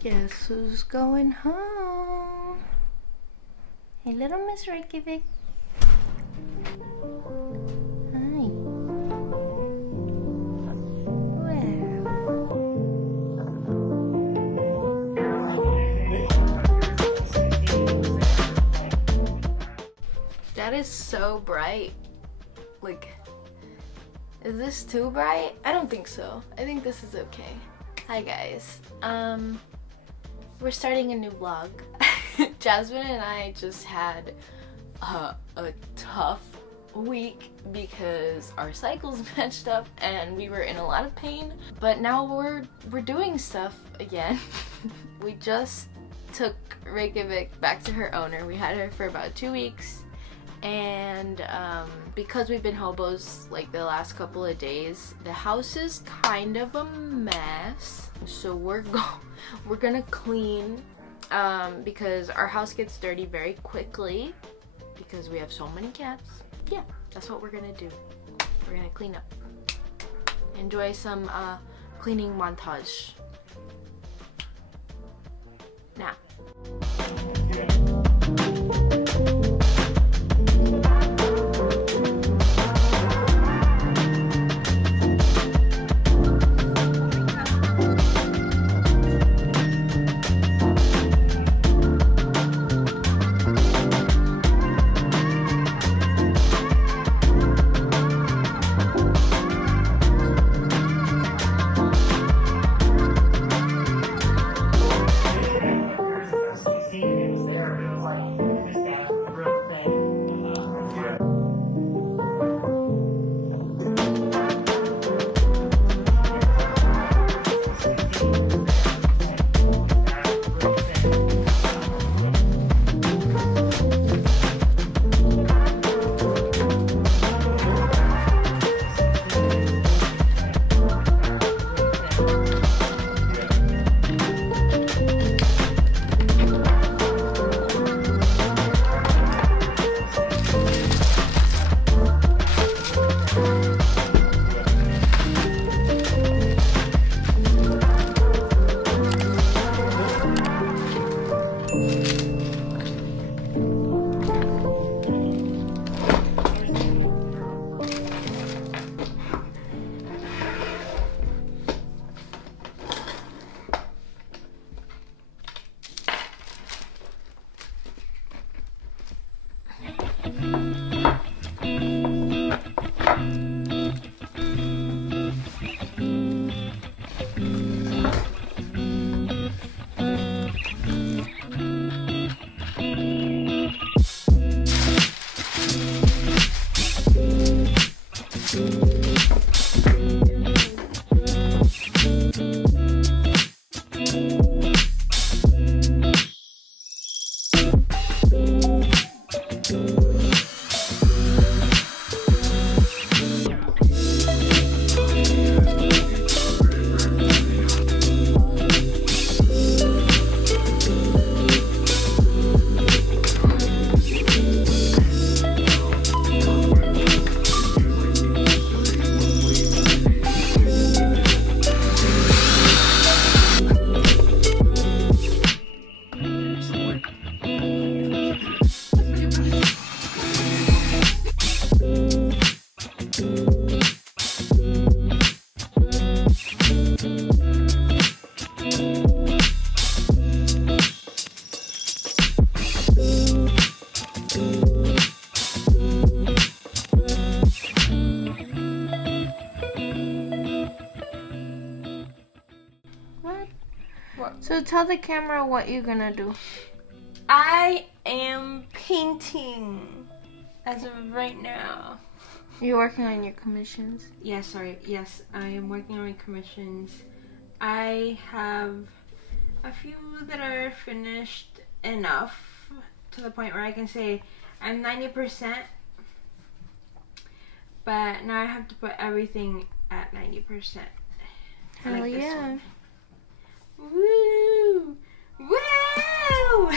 Guess who's going home? Hey, little Miss Reykjavik. Hi. That is so bright. Like, is this too bright? I don't think so. I think this is okay. Hi guys. We're starting a new vlog. Jasmine and I just had a tough week because our cycles matched up and we were in a lot of pain. But now we're doing stuff again. We just took Reykjavik back to her owner. We had her for about 2 weeks. And because we've been hobos like the last couple of days, the house is kind of a mess. So we're gonna clean because our house gets dirty very quickly because we have so many cats. Yeah, that's what we're gonna do. We're gonna clean up. Enjoy some cleaning montage. Now. So tell the camera what you're gonna do. I am painting as of right now. You're working on your commissions? Yes, I am working on my commissions. I have a few that are finished enough to the point where I can say I'm 90%, but now I have to put everything at 90%. Hell like yeah. Woo! Woo!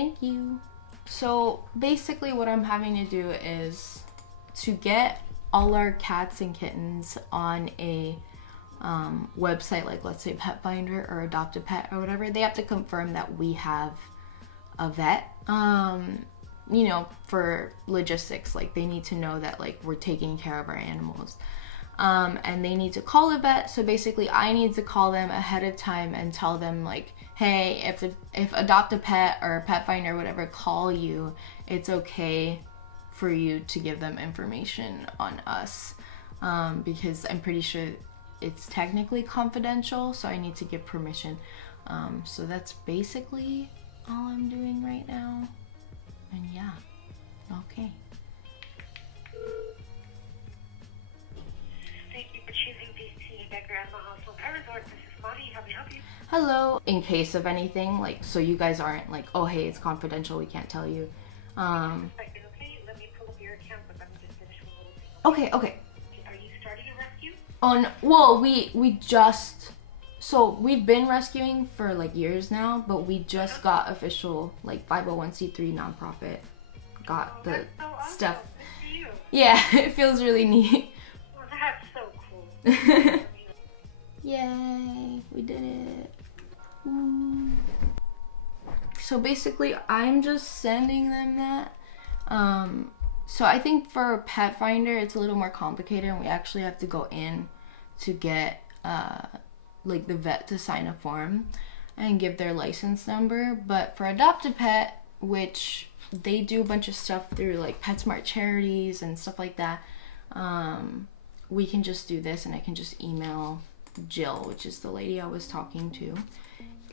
Thank you. So basically what I'm having to do is to get all our cats and kittens on a website, like let's say Pet Finder or Adopt a Pet or whatever. They have to confirm that we have a vet, you know, for logistics. Like they need to know that like we're taking care of our animals, and they need to call the vet. So basically I need to call them ahead of time and tell them like, hey, if Adopt a Pet or Pet Finder or whatever call you, it's okay for you to give them information on us, because I'm pretty sure it's technically confidential, so I need to give permission. So that's basically all I'm doing right now. And yeah, okay. Thank you for choosing DC Becker as a household pet resort. This is Bonnie. How may I help you? Hello. In case of anything, like, so you guys aren't like, oh hey, it's confidential, we can't tell you. Okay, let me pull up your account, but let me just finish one little thing. Okay. Are you starting a rescue? Well, we just, so we've been rescuing for like years now, but we just got official like 501c3 nonprofit. Got the That's so awesome. stuff. Good for you. Yeah, it feels really neat. Well, that's so cool. Yay, we did it. Woo. So basically I'm just sending them that. So I think for Pet Finder it's a little more complicated, and we actually have to go in to get like the vet to sign a form and give their license number. But for Adopt a Pet, which they do a bunch of stuff through like PetSmart charities and stuff like that, we can just do this, and I can just email Jill, which is the lady I was talking to.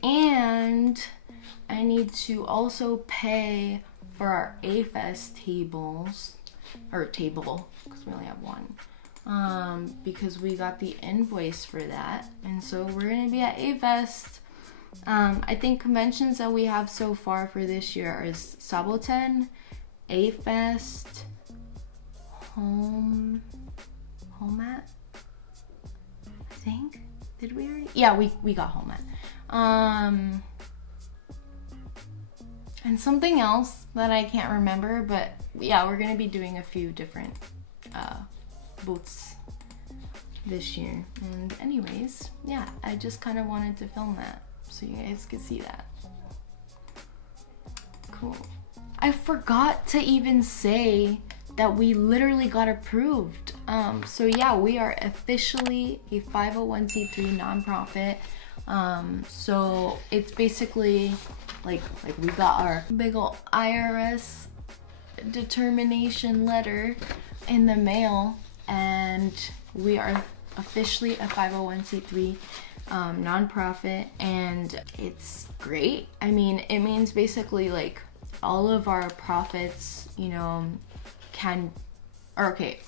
And I need to also pay for our A-Fest tables, or table, because we only have one, because we got the invoice for that, and so we're gonna be at A-Fest. I think conventions that we have so far for this year is Saboten, A-Fest, Home at, I think. Did we already? Yeah, we got Home at. And something else that I can't remember, but yeah, we're gonna be doing a few different booths this year. And anyways, yeah, I just kind of wanted to film that so you guys could see that. Cool. I forgot to even say that we literally got approved. So yeah, we are officially a 501c3 nonprofit. So it's basically like we got our big ol' IRS determination letter in the mail, and we are officially a 501c3 nonprofit, and it's great. I mean, it means basically like all of our profits, you know,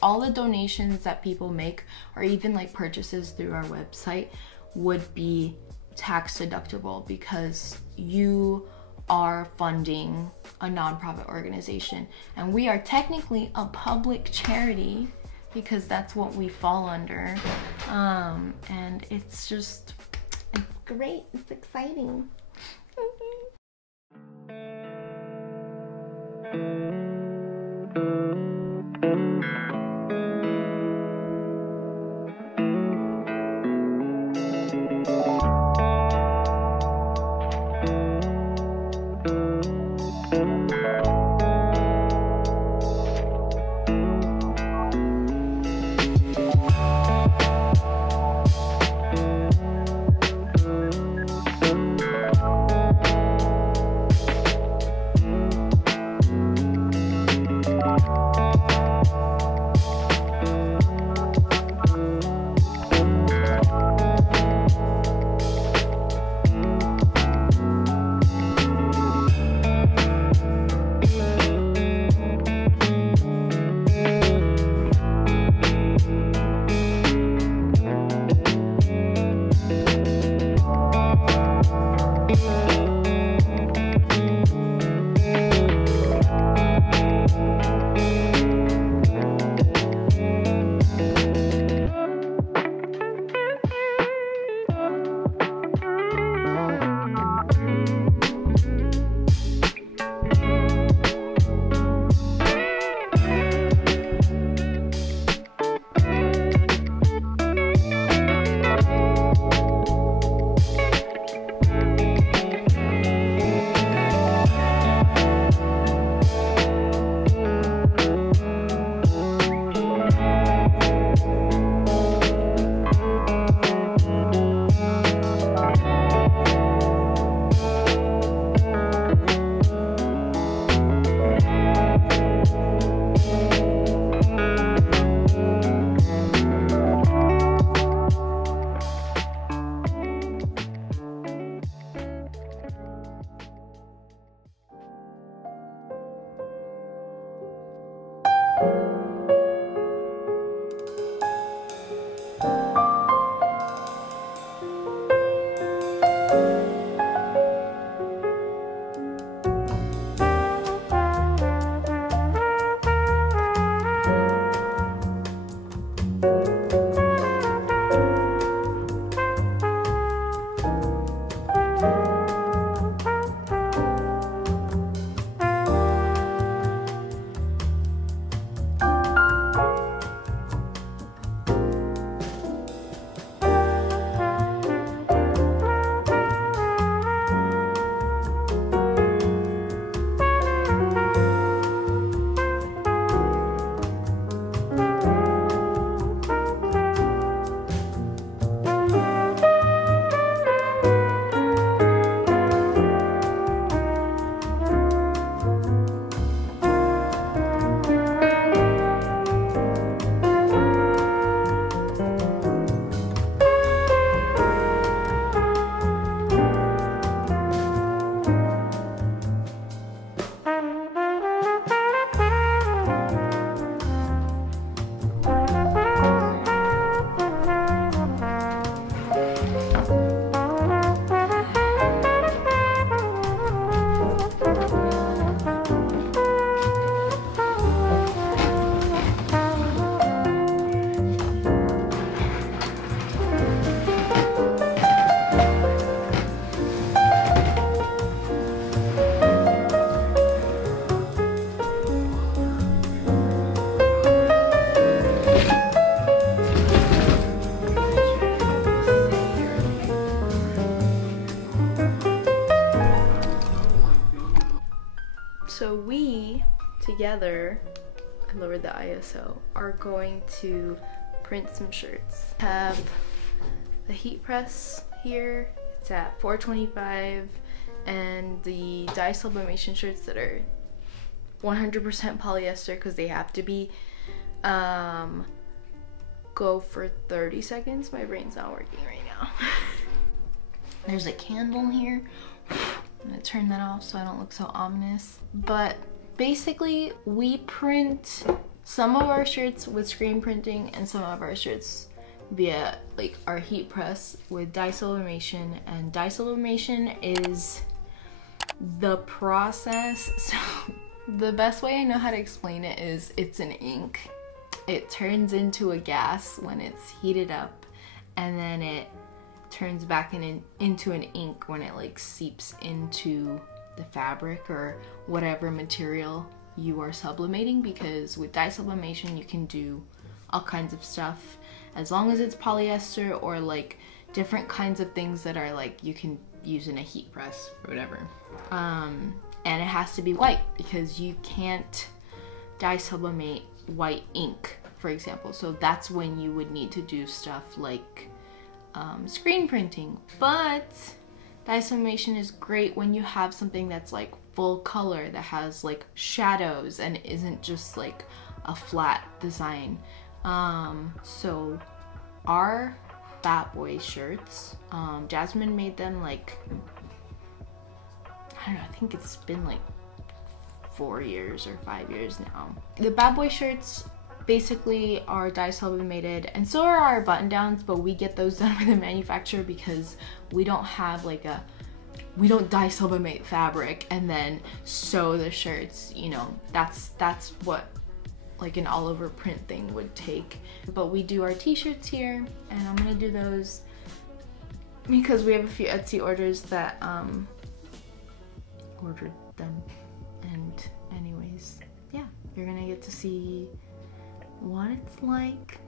all the donations that people make, or even like purchases through our website, would be tax deductible, because you are funding a nonprofit organization, and we are technically a public charity because that's what we fall under. And it's great, it's exciting. So we together, I lowered the ISO, are going to print some shirts. I have the heat press here, it's at 425, and the dye sublimation shirts that are 100% polyester because they have to be, go for 30 seconds. My brain's not working right now. There's a candle here. I'm gonna turn that off so I don't look so ominous. But basically, we print some of our shirts with screen printing and some of our shirts via like our heat press with dye sublimation. And dye sublimation is the process. So the best way I know how to explain it is it's an ink. It turns into a gas when it's heated up, and then it turns back into an ink when it like seeps into the fabric or whatever material you are sublimating, because with dye sublimation you can do all kinds of stuff as long as it's polyester or like different kinds of things that are like you can use in a heat press or whatever. And it has to be white because you can't dye sublimate white ink, for example. So that's when you would need to do stuff like screen printing. But dye sublimation is great when you have something that's like full color, that has like shadows and isn't just like a flat design. So our Fat Boy shirts, Jasmine made them like, I don't know, I think it's been like 4 years or 5 years now. The Bad Boy shirts basically are dye sublimated, and so are our button downs, but we get those done with the manufacturer because we don't have like we don't dye sublimate fabric and then sew the shirts, you know. That's what like an all over print thing would take. But we do our t-shirts here, and I'm gonna do those because we have a few Etsy orders that ordered them. And anyways, yeah, you're gonna get to see what it's like.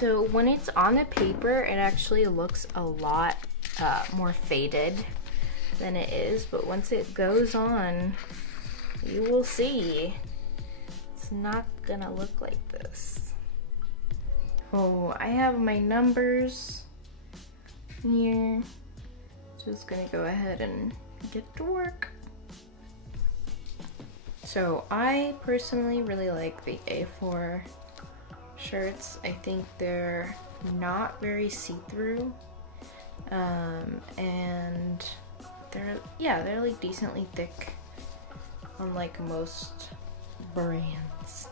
So when it's on the paper, it actually looks a lot more faded than it is, but once it goes on, you will see it's not gonna look like this. Oh, I have my numbers here. Just gonna go ahead and get to work. So I personally really like the A4 shirts. I think they're not very see-through, and they're like decently thick, unlike most brands.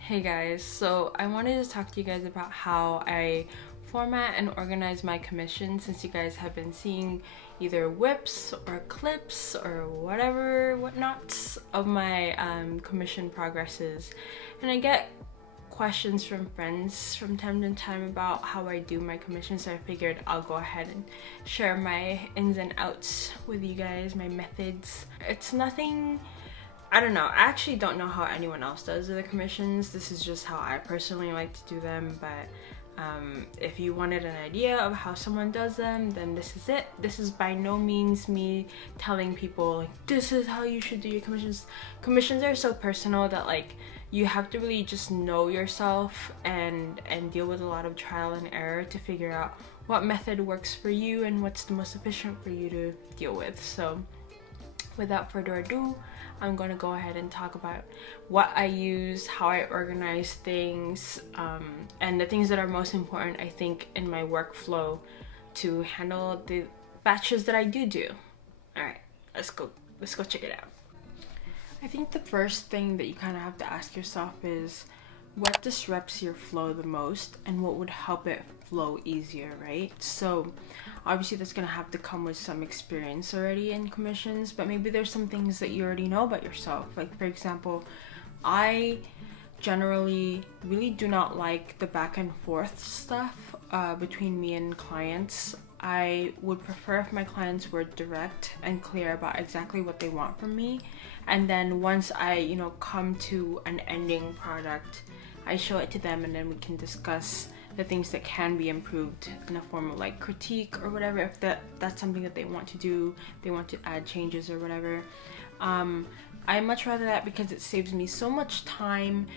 Hey guys, so I wanted to talk to you guys about how I format and organize my commissions, since you guys have been seeing either whips or clips or whatnots of my commission progresses, and I get questions from friends from time to time about how I do my commissions, so I figured I'll go ahead and share my ins and outs with you guys, my methods. It's nothing, I don't know, I actually don't know how anyone else does the commissions. This is just how I personally like to do them, but if you wanted an idea of how someone does them, then this is it. This is by no means me telling people like this is how you should do your commissions. Commissions are so personal that like you have to really just know yourself and deal with a lot of trial and error to figure out what method works for you and what's the most efficient for you to deal with. So without further ado, I'm going to go ahead and talk about what I use, how I organize things, and the things that are most important, I think, in my workflow to handle the batches that I do. Alright, let's go check it out. I think the first thing that you kind of have to ask yourself is what disrupts your flow the most and what would help it flow easier, right? So obviously that's gonna have to come with some experience already in commissions, but maybe there's some things that you already know about yourself. Like for example, I generally really do not like the back and forth stuff between me and clients. I would prefer if my clients were direct and clear about exactly what they want from me, and then once I come to an ending product, I show it to them, and then we can discuss the things that can be improved in a form of like critique or whatever, if that's something that they want to do, they want to add changes or whatever. I much rather that because it saves me so much time,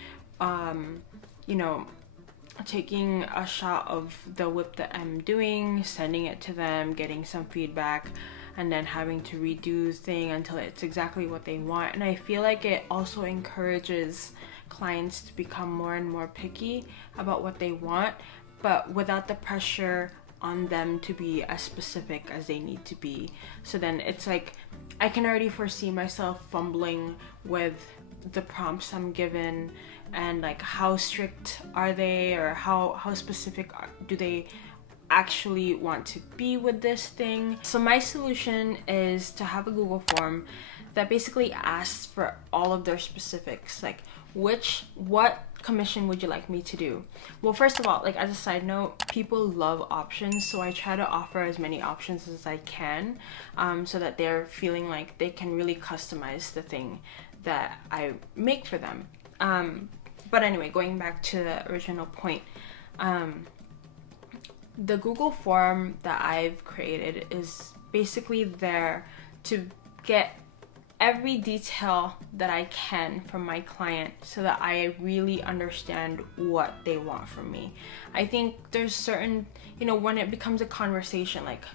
taking a shot of the whip that I'm doing, sending it to them, getting some feedback, and then having to redo the thing until it's exactly what they want. And I feel like it also encourages clients to become more and more picky about what they want, but without the pressure on them to be as specific as they need to be. So then it's like I can already foresee myself fumbling with the prompts I'm given, and like how strict are they, or how specific do they actually want to be with this thing. So my solution is to have a Google form that basically asks for all of their specifics, like what commission would you like me to do? Well, first of all, like as a side note, people love options, so I try to offer as many options as I can, so that they're feeling like they can really customize the thing that I make for them. But anyway, going back to the original point, the Google form that I've created is basically there to get every detail that I can from my client so that I really understand what they want from me. I think there's certain, you know, when it becomes a conversation, like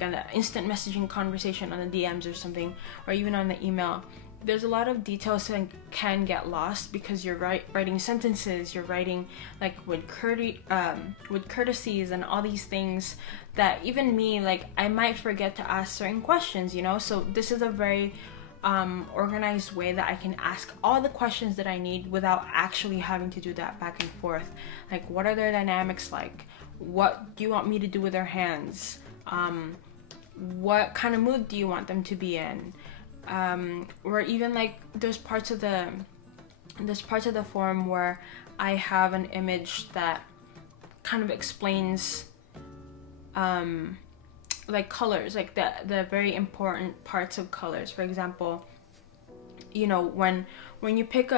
an instant messaging conversation on the DMs or something, or even on the email, there's a lot of details that can get lost because you're writing sentences, you're writing like with courtesies and all these things that even me, like, I might forget to ask certain questions, you know. So this is a very organized way that I can ask all the questions that I need without actually having to do that back and forth. Like, what are their dynamics like? What do you want me to do with their hands? What kind of mood do you want them to be in? Or even like there's parts of the form where I have an image that kind of explains like colors, like the very important parts of colors. For example, you know, when you pick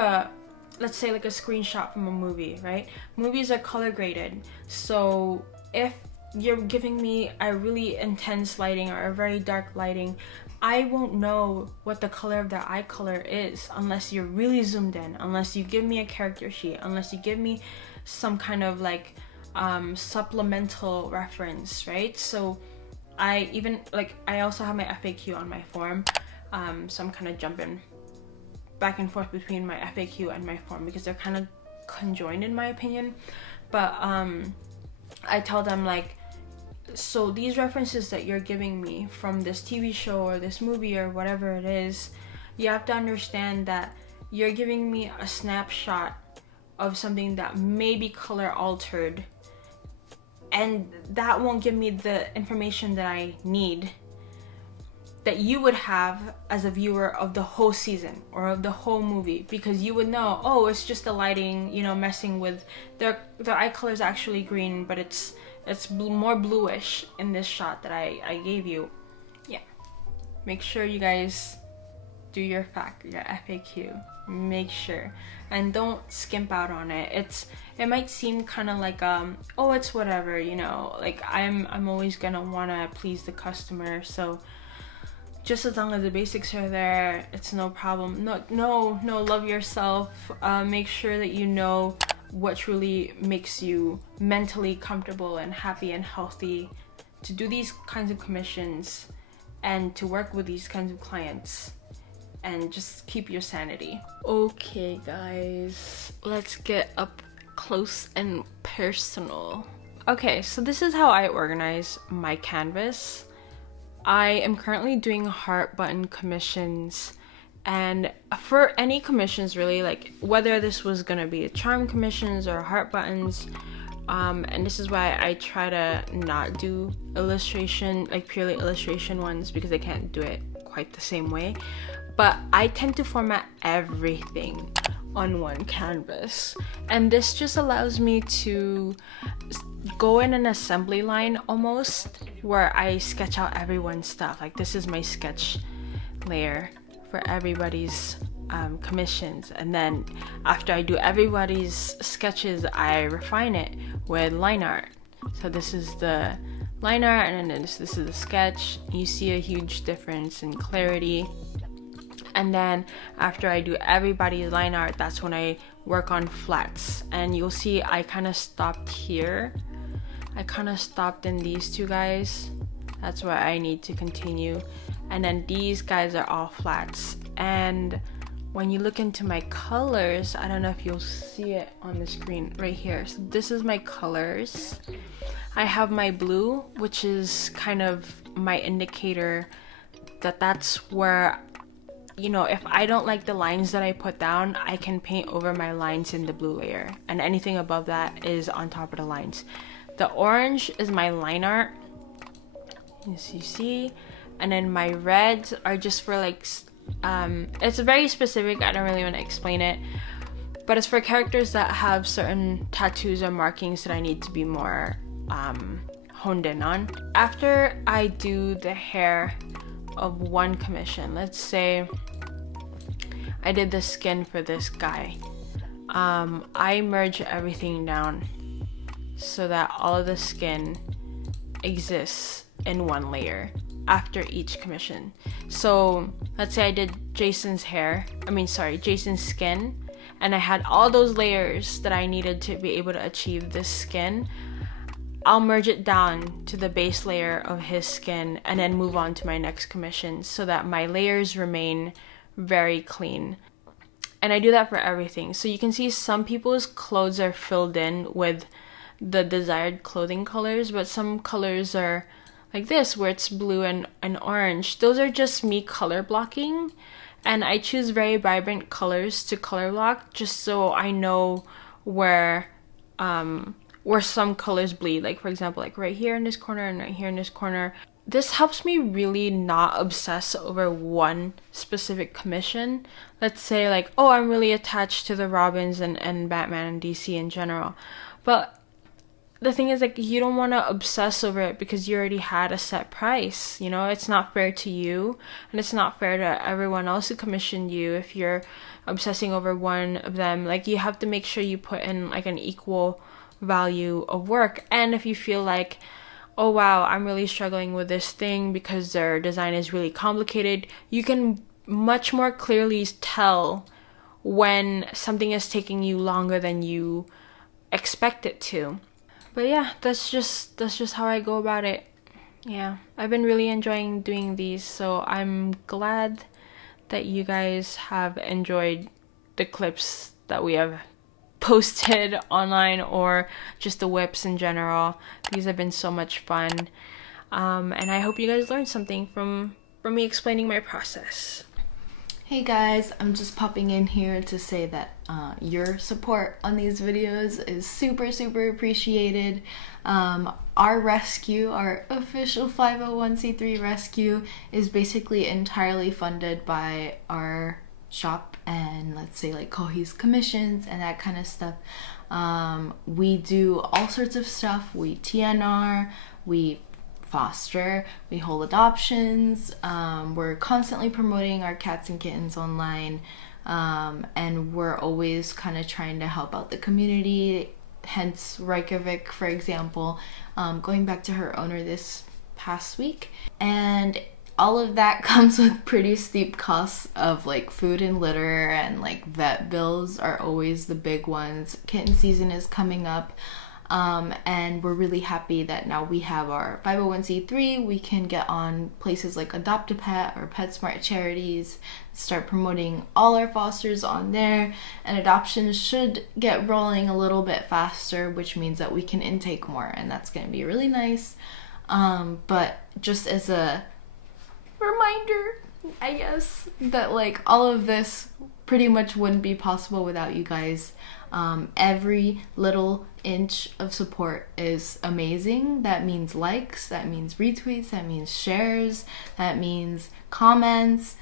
let's say like a screenshot from a movie, right? Movies are color graded. So if you're giving me a really intense lighting or a very dark lighting, I won't know what the color of their eye color is unless you're really zoomed in, unless you give me a character sheet, unless you give me some kind of like supplemental reference, right? So I also have my FAQ on my form, so I'm kind of jumping back and forth between my FAQ and my form because they're kind of conjoined in my opinion. But I tell them, like, so these references that you're giving me from this TV show or this movie or whatever it is, you have to understand that you're giving me a snapshot of something that may be color altered, and that won't give me the information that I need, that you would have as a viewer of the whole season or of the whole movie, because you would know, oh, it's just the lighting, you know, messing with their eye color is actually green, but it's more bluish in this shot that I gave you. Yeah, make sure you guys do your FAQ. Make sure, and don't skimp out on it. It might seem kind of like oh, it's whatever, you know, like I'm always gonna wanna please the customer, so just as long as the basics are there, it's no problem. No, love yourself. Make sure that you know what truly makes you mentally comfortable and happy and healthy to do these kinds of commissions and to work with these kinds of clients, and just keep your sanity. Okay guys, let's get up close and personal. Okay, so this is how I organize my canvas. I am currently doing heart button commissions, and for any commissions really, like whether this was gonna be a charm commissions or heart buttons, and this is why I try to not do illustration, like purely illustration ones, because I can't do it quite the same way. But I tend to format everything on one canvas, and this just allows me to go in an assembly line almost, where I sketch out everyone's stuff. Like, this is my sketch layer for everybody's commissions, and then after I do everybody's sketches, I refine it with line art. So this is the line art, and then this is the sketch. You see a huge difference in clarity. And then after I do everybody's line art, that's when I work on flats. And you'll see I kind of stopped here. I kind of stopped in these two guys. That's where I need to continue. And then these guys are all flats. And when you look into my colors, I don't know if you'll see it on the screen right here. So this is my colors. I have my blue, which is kind of my indicator that that's where, you know, if I don't like the lines that I put down, I can paint over my lines in the blue layer, and anything above that is on top of the lines. The orange is my line art, as you see, and then my reds are just for like, it's very specific, I don't really want to explain it, but it's for characters that have certain tattoos or markings that I need to be more honed in on. After I do the hair of one commission, let's say I did the skin for this guy, I merge everything down so that all of the skin exists in one layer. after each commission. So let's say I did Jason's skin, and I had all those layers that I needed to be able to achieve this skin. I'll merge it down to the base layer of his skin and then move on to my next commission so that my layers remain very clean. And I do that for everything. So you can see some people's clothes are filled in with the desired clothing colors, but some colors are like this, where it's blue and orange. Those are just me color blocking, and I choose very vibrant colors to color block just so I know where some colors bleed. Like for example, like right here in this corner and right here in this corner. This helps me really not obsess over one specific commission. Let's say like, oh, I'm really attached to the Robins and Batman and DC in general. But the thing is, like, you don't want to obsess over it because you already had a set price. You know, it's not fair to you, and it's not fair to everyone else who commissioned you if you're obsessing over one of them. Like, you have to make sure you put in like an equal value of work. And if you feel like, oh wow, I'm really struggling with this thing because their design is really complicated, you can much more clearly tell when something is taking you longer than you expect it to. But yeah, that's just how I go about it. Yeah, I've been really enjoying doing these, so I'm glad that you guys have enjoyed the clips that we have posted online, or just the whips in general. These have been so much fun, and I hope you guys learned something from me explaining my process. Hey guys, I'm just popping in here to say that your support on these videos is super appreciated. Our rescue, our official 501c3 rescue, is basically entirely funded by our shop and, let's say, like KOHI's commissions and that kind of stuff. We do all sorts of stuff. We TNR, we foster, we hold adoptions, we're constantly promoting our cats and kittens online, and we're always kind of trying to help out the community, hence Reykjavik, for example, going back to her owner this past week. And all of that comes with pretty steep costs of like food and litter, and like vet bills are always the big ones. Kitten season is coming up. And we're really happy that now we have our 501c3. We can get on places like Adopt a Pet or PetSmart charities, start promoting all our fosters on there, and adoptions should get rolling a little bit faster, which means that we can intake more, and that's going to be really nice. But just as a reminder, I guess, that like all of this pretty much wouldn't be possible without you guys. Every little inch of support is amazing. That means likes, that means retweets, that means shares, that means comments,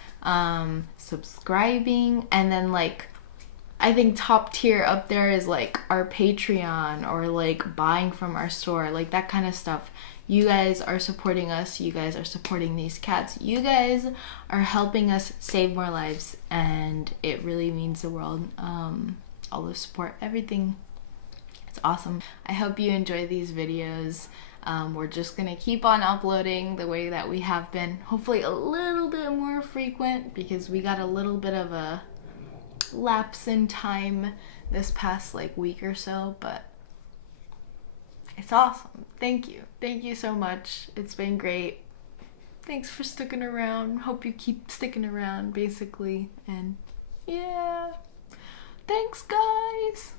subscribing, and then like I think top tier up there is like our Patreon or like buying from our store, like that kind of stuff. You guys are supporting us, you guys are supporting these cats, you guys are helping us save more lives, and it really means the world. All the support, everything. It's awesome. I hope you enjoy these videos. We're just gonna keep on uploading the way that we have been, hopefully a little bit more frequent, because we got a little bit of a lapse in time this past like week or so, but it's awesome. Thank you so much. It's been great. Thanks for sticking around. Hope you keep sticking around, basically. And yeah, thanks guys.